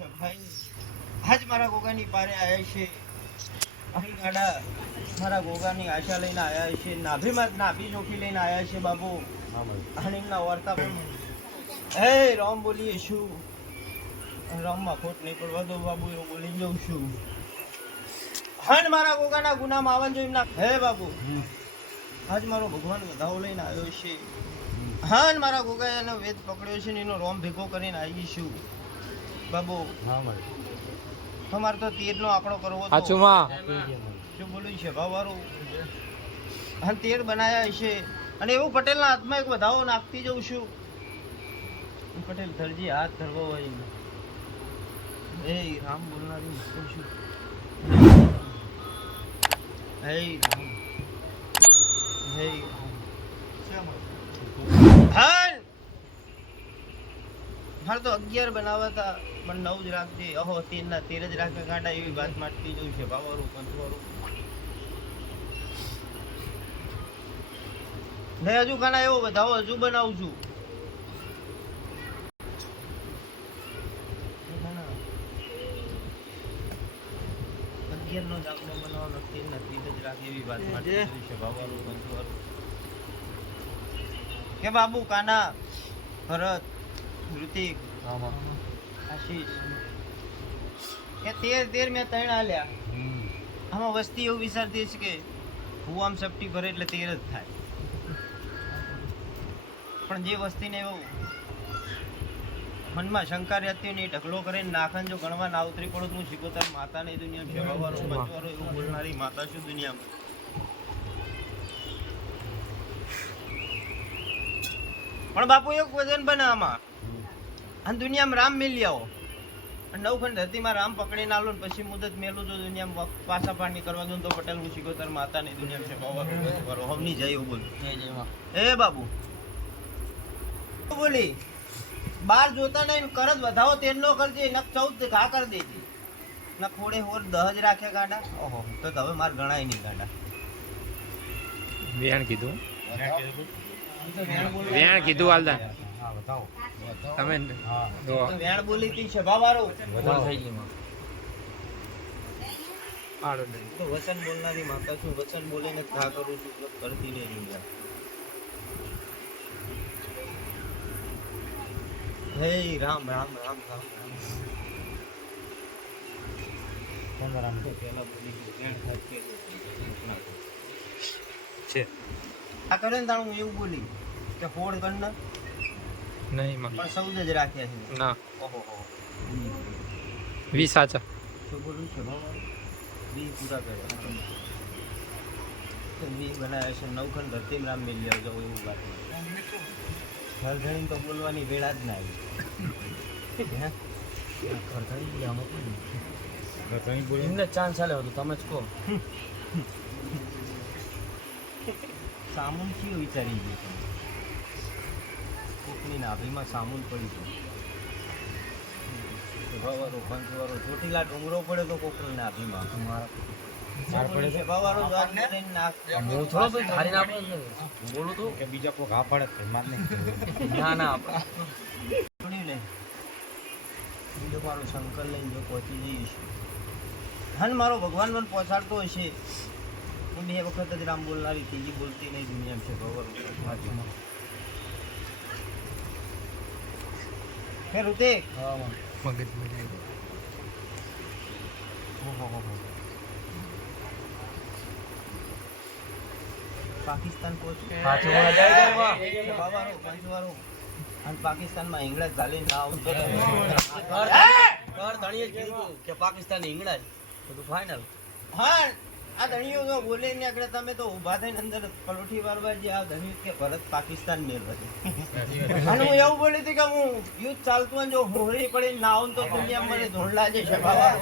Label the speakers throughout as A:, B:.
A: ખાઈ આજ મારા ગોગાની પારે આવ્યા છે. અહીં ગાડા મારા ગોગાની આશા લઈને આવ્યા છે. નાભીમાં નાભી ચોખી લઈને આવ્યા છે બાબુ. અને એમના વાર્તા હે. રામ બોલીએ શું રામમાં ખોટ નહીં પડવા દો બાબુ, એવું બોલી જઉં છું. હન મારા ગોગાના ગુનામાં આવન જો એમના. હે બાબુ. આજ મારો ભગવાન વધાવો લઈને આવ્યો છે. હા મારા ગોગાએ એનો વેદ પકડ્યો છે ને એનો રોમ ભેગો કરીને આવી છું બાબુ તમારે તો તેરનો આંકડો કરવો
B: સાચું માં
A: શું બોલ્યું છે ભાવવાળું અને તેર બનાવ્યા છે અને એવું પટેલના હાથમાં એક વધાવો નાખતી જઉં છું. પટેલ ધરજી હાથ ધરવો હોય એ રામ બોલનારી મૂકું છું. હે રામ. હે રામ હાલ હાલ તો અગિયાર બનાવવા હતા પણ નવ જ રાખજે. અહો તેર ના તેર જ રાખે કાંટા એવી વાત માટતી જવું છે. બાવારું પંચવારું. ને હજુ કાના એવો બતાવો હજુ બનાવું છું. દાખલો બનાવવાનો તેર તેર જ રાખે એવી વાત માટતી જવું છે. બાવારું પંચવારું. કે બાબુ કાના ભરત ઋતિક આશીષ. કે તેર તેર મેં ત્રણ આલ્યા. આમાં વસ્તી એવું વિચારતી છે કે હું આમ સપટી ભરે એટલે તેર જ થાય. પણ જે વસ્તીને એવું મનમાં શંકા રહેતી ને ઢગલો કરીને નાખન જો ગણવા ના ઉતરી પડો હું શીખો તાર માતા નહીં દુનિયા સેવાવાળો એવું બોલનારી માતા શું દુનિયામાં. પણ બાપુ એક વજન બને આમાં. અને દુનિયામાં રામ મેલી આવો અને નવખંડ ધરતીમાં રામ પકડીને આલો ને પછી મુદત મેલું જો દુનિયામાં પાછા પાણી કરવા દઉં તો પટેલ હું શીખોતર માતાની દુનિયા છે બાબા કરો હમની જાય એવું બોલ. એ બાબુ. બોલી બાર જોતા નહીં કરજ વધાવો તેલ નો કરજે નક ચૌદ ઘા કરી દેજે. ન ખોડે હોર દહજ રાખ્યા ગાડા. ઓહો તો હવે માર ગણાય નહીં ગાડા.
B: વેણ કીધું.
A: વેણ
B: કીધું? હાલદા તમે દો
A: વેણ બોલી તી છે ભાવારો
B: આડો દે.
A: તો વચન બોલનારી માતા છું વચન બોલીને ઘા કરું છું કરતી નહીં હે રામ રામ રામ રામ રામ. તો પહેલા બોલી ગયું,
B: છે?
A: આ કરે ને તાણ હું એવું બોલી કે ફોડ ગણ
B: નહીં માં
A: પણ જ રાખ્યા છે
B: ના.
A: ઓહો
B: વીસ સાચા
A: બોલું બી પૂરા કરે તો બી બનાવે છે નવખંડ ધરતીમ રામ મેલી આવજો એવું વાત તો બોલવાની વેળા જ ના આવી. હે?
C: એમને ચાન્સ ચાલે તો તમે જ કહો.
A: સામુન કયું વિચારી ગયું તમે? કોકની નાભીમાં સામૂલ પડી ગયું. ભવારો ચોટીલા ડુંગરો પડે તો કોકની નાભીમાં.
C: માર પડે તો?
A: ભવારો તો આજ કરીને નાખ-
C: હું થોડો ભાઈ? ધારી નાખો ને બોલું તો?
D: કે બીજા કોઈ ઘા પડે તો માર નહીં.
C: ના ના
A: સુણ્યું બીજો મારો શંકર લઈને જો પહોંચી જઈશ હન મારો ભગવાન મને પહોંચાડતો હશે હું બે વખત જ રામ બોલનારી ત્રીજી બોલતી નહીં દુનિયા છે ભગવાન. હે ઋતિક
B: મગજ મજા
A: પાકિસ્તાન
C: એમાં.
A: અને પાકિસ્તાનમાં ઇંગ્લેન્ડ ચાલીને ના આવું
C: પાકિસ્તાન ઇંગ્લેજ બધું ફાઇનલ
A: હા આ ધણીઓ તો બોલે ને આગળ તમે તો ઊભા થઈને અંદર પલોઠી વાળવા જે આ ધણી કે ભરત પાકિસ્તાન મેલ હતી અને હું એવું બોલી હતી કે હું યુદ્ધ ચાલતું જો હોળી પડી ના આવું તો દુનિયા મને ધોળલા જે છે બાબા.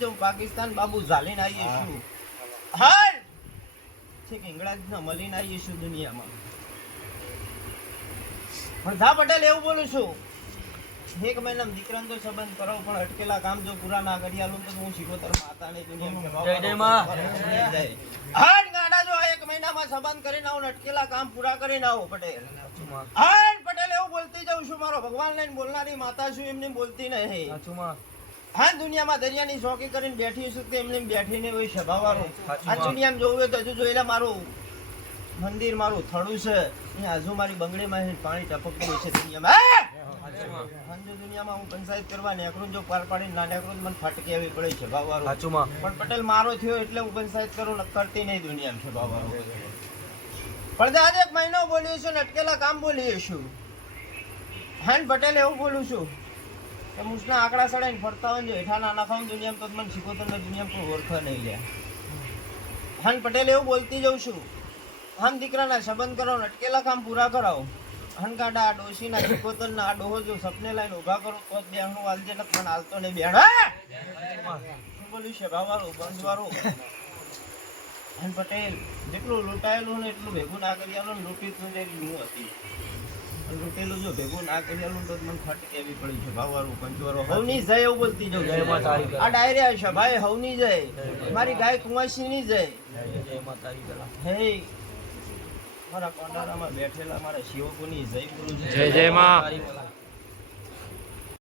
A: જો પાકિસ્તાન બાબુ ઝાલીને આવીએ છું. હાલ! છે કે ઇંગ્લેન્ડ મળીને આવીએ છું દુનિયામાં. પણ ધા પટેલ એવું બોલું છું. એક મહિના દીકરાને તો સંબંધ કરો પણ અટકેલા કામ જો પૂરા ના કરી આલું તો હું શીખોતર માતા ને
C: જય જય માં.
A: હાડ ગાડા જો એક મહિનામાં સંબંધ કરીને આવો અટકેલા કામ પૂરા કરીને આવો પટેલ. હાડ પટેલ એવું બોલતી જાઉં છું મારો. મારો ભગવાન લઈને બોલનારી માતા છું એમને બોલતી નહીં. હા દુનિયામાં દરિયાની શોખી કરીને બેઠી છું કે એમને બેઠીને હોય આ દુનિયામાં જોવું હોય તો હજુ જોયેલા મારું મંદિર મારું થડું છે. એ હજુ મારી બંગડીમાં પાણી ટપકતું હોય છે દુનિયામાં. હે!
C: સાચું
A: દુનિયામાં હું પંચાયત કરવા નીકળું જો પાર પાડીને ના નીકળું મને ફાટકી આવી પડે છે ભાવવાળો
C: સાચું
A: પણ પટેલ મારો થયો એટલે હું પંચાયત કરું કરતી નહીં દુનિયામાં છે ભાવવાળો પણ એક મહિનો બોલ્યો છું ને અટકેલા કામ બોલી છું. હા પટેલ એવું બોલું છું. કે મુસના આંકડા સડાઈને ફરતા હોય ને હેઠા ના નાખાવું દુનિયામાં તો મને શીખોતર ને દુનિયામાં કોઈ ઓળખ નહીં લે હાન પટેલ એવું બોલતી જઉં છું. હાન દીકરાના સંબંધ કરો અટકેલા કામ પૂરા કરાવો. હન કાઢા આ ડોશીના શીખોતર ના આ ડોહો જો સપને લઈને ઊભા કરો તો જ બેહણું હાલજે ને પણ હાલતો નહીં. બેહણ શું બોલ્યું છે ભાવાળું બંધવારો હન પટેલ જેટલું લૂંટાયેલું ને એટલું ભેગું ના કરી આલો ને લૂંટી તું જ હું હતી. લૂંટેલું જો ભેગું ના કરી આલું તો મને ફટ કેવી પડી છે ભાવવાળું પંચવાળો હવની જય એવું બોલતી જો
C: જય માં
A: આ ડાયરી છે ભાઈ હવની જય. મારી ગાય કુંવાસી ની જય
C: જય માં તારી
A: હે મારા કોંડારામાં બેઠેલા મારા શિવકુની જય બોલું
B: જય જય માં.